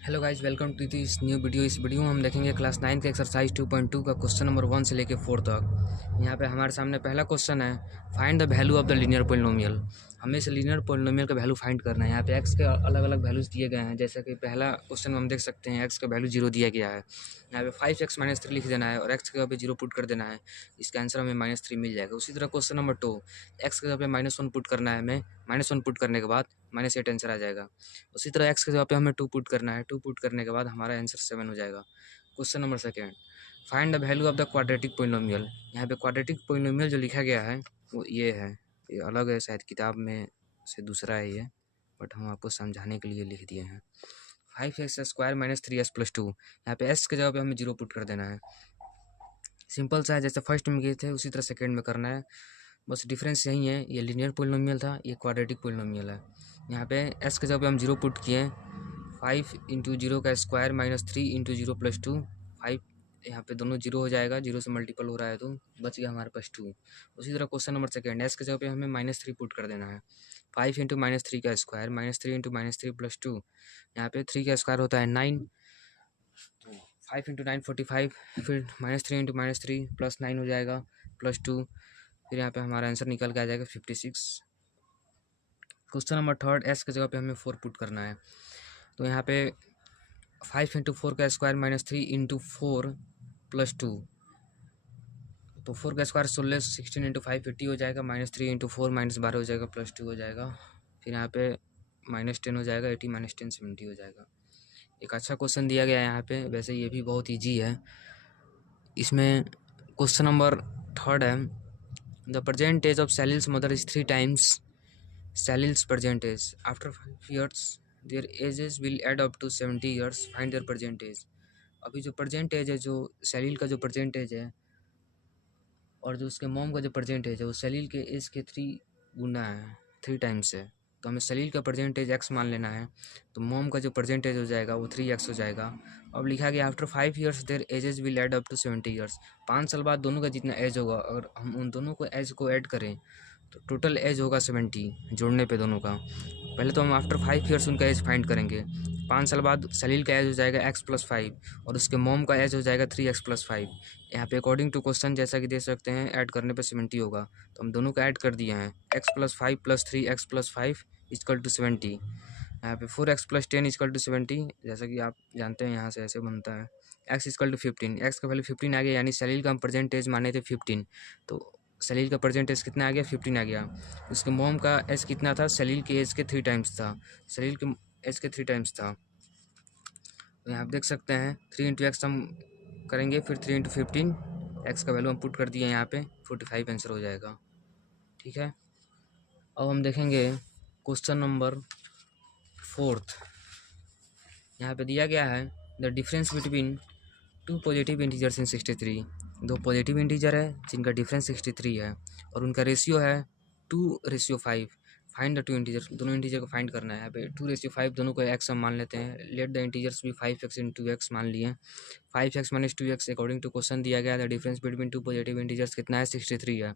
Hello guys, welcome to this new video. इस video में हम देखेंगे क्लास 9 के एक्सरसाइज 2.2 का क्वेश्चन नंबर 1 से लेकर 4 तक। यहाँ पे हमारे सामने पहला क्वेश्चन है, find the value of the linear polynomial. हमें इस लीनियर पोलिनोमियल का वैल्यू फाइंड करना है। यहाँ पे एक्स के अलग अलग वैल्यूज दिए गए हैं, जैसे कि पहला क्वेश्चन में हम देख सकते हैं एक्स का वैल्यू 0 दिया गया है। यहाँ पे 5x-3 लिख देना है और एक्स के जगह पे 0 पुट कर देना है। इसका आंसर हमें -3 मिल जाएगा। उसी तरह क्वेश्चन नंबर 2, एक्स के जगह पे -1 पुट करना है हमें। -1 पुट करने के बाद -8 आंसर आ जाएगा। उसी तरह एक्स के जगह पे हमें 2 पुट करना है। 2 पुट करने के बाद हमारा आंसर 7 हो जाएगा। Question number second, find the value of the quadratic polynomial. यहाँ पे क्वाड्रेटिक पोलिनोमियल जो लिखा गया है वो ये है। ये अलग है, शायद किताब में से दूसरा है ये, बट हम आपको समझाने के लिए लिख दिए हैं। 5x² - 3s+2। यहाँ पे s के जगह पे हमें 0 पुट कर देना है। सिंपल सा है, जैसे फर्स्ट में किए थे उसी तरह सेकेंड में करना है, बस डिफरेंस यही है। ये लीनियर पोलिनोमियल था, ये क्वाड्रेटिक पोलिनोमियल है। यहाँ पे s के जगह पे हम 0 पुट किए। 5 × 0 का स्क्वायर -3 × 0 + 2। 5 यहाँ पे दोनों 0 हो जाएगा, 0 से मल्टीपल हो रहा है तो बच गया हमारे पास 2। उसी तरह क्वेश्चन नंबर सेकेंड, s के जगह पे हमें -3 पुट कर देना है। 5 × -3 का स्क्वायर -3 × -3 + 2। यहाँ पे 3 का स्क्वायर होता है 9, तो 5 × 9 45, फिर -3 × -3 +9 हो जाएगा +2। फिर यहाँ पे हमारा आंसर निकल के आ जाएगा 56। क्वेश्चन नंबर थर्ड, s के जगह पे हमें 4 पुट करना है। तो यहाँ पे 5 × 4 का स्क्वायर -3 × 4 + 2। तो 4 का स्क्वायर 16, 16 × 5 80 हो जाएगा। -3 × 4 -12 हो जाएगा, +2 हो जाएगा। फिर यहाँ पे -10 हो जाएगा, 80 - 10 70 हो जाएगा। एक अच्छा क्वेश्चन दिया गया है यहाँ पे, वैसे ये भी बहुत ईजी है। इसमें क्वेश्चन नंबर थर्ड है, the present age of Salil's mother is 3 times Salil's present age. After 5 years, their ages will add up to 70 years. Find their present age. अभी जो प्रेजेंट एज है, जो सैलिल का जो प्रेजेंट एज है और जो उसके मॉम का जो प्रेजेंट एज है, वो सैलिल के एज के 3 गुना है, 3 टाइम्स है। तो हमें सैलिल का प्रेजेंट एज x मान लेना है, तो मॉम का जो प्रेजेंट एज हो जाएगा वो 3x हो जाएगा। अब लिखा गया after 5 years their ages will add up to 70 years। 5 साल बाद दोनों का जितना एज होगा, अगर हम उन दोनों को एज को ऐड करें तो टोटल एज होगा 70 जोड़ने पे दोनों का। पहले तो हम आफ्टर 5 years उनका एज फाइंड करेंगे। 5 साल बाद सलील का एज हो जाएगा x+5 और उसके मोम का एज हो जाएगा 3x+5। यहाँ पे अकॉर्डिंग टू क्वेश्चन जैसा कि दे सकते हैं, ऐड करने पे 70 होगा, तो हम दोनों का ऐड कर दिए हैं। x+5 + 3x+5 = 70। यहाँ पे 4x + 10 = 70, जैसा कि आप जानते हैं यहाँ से ऐसे बनता है। x = 15, x का वैल्यू 15 आ गया, यानी सलील का हम प्रेजेंट एज माने थे 15, तो सलील का प्रेजेंट एज कितना आ गया, 15 आ गया। उसके मोम का एज कितना था, सलील के एज के 3 टाइम्स था, सलील के एज के 3 टाइम्स था। तो यहाँ आप देख सकते हैं 3 × x हम करेंगे, फिर 3 × 15, x का वैल्यू हम पुट कर दिए यहाँ पे 45 आंसर हो जाएगा। ठीक है, अब हम देखेंगे क्वेश्चन नंबर फोर्थ। यहाँ पे दिया गया है, the difference between 2 positive integers in 63। 2 positive integer है जिनका डिफरेंस 63 है और उनका रेशियो है 2:5। फाइंड द 2 इंटीजर, दोनों इंटीजर को फाइंड करना है। यहाँ पे 2:5 दोनों को x हम मान लेते हैं। लेट द इंटीजर्स भी 5x × 2x मान लिए। 5x - 2x according to question दिया गया, the difference between 2 positive integers कितना है, 63 है।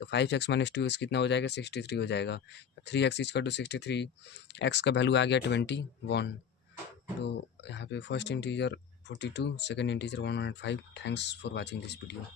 तो 5x - 2x कितना हो जाएगा, 63 हो जाएगा। 3x = 63, x का वैल्यू आ गया 21। तो यहाँ पे first integer 42, second integer 105। Thanks for watching this video.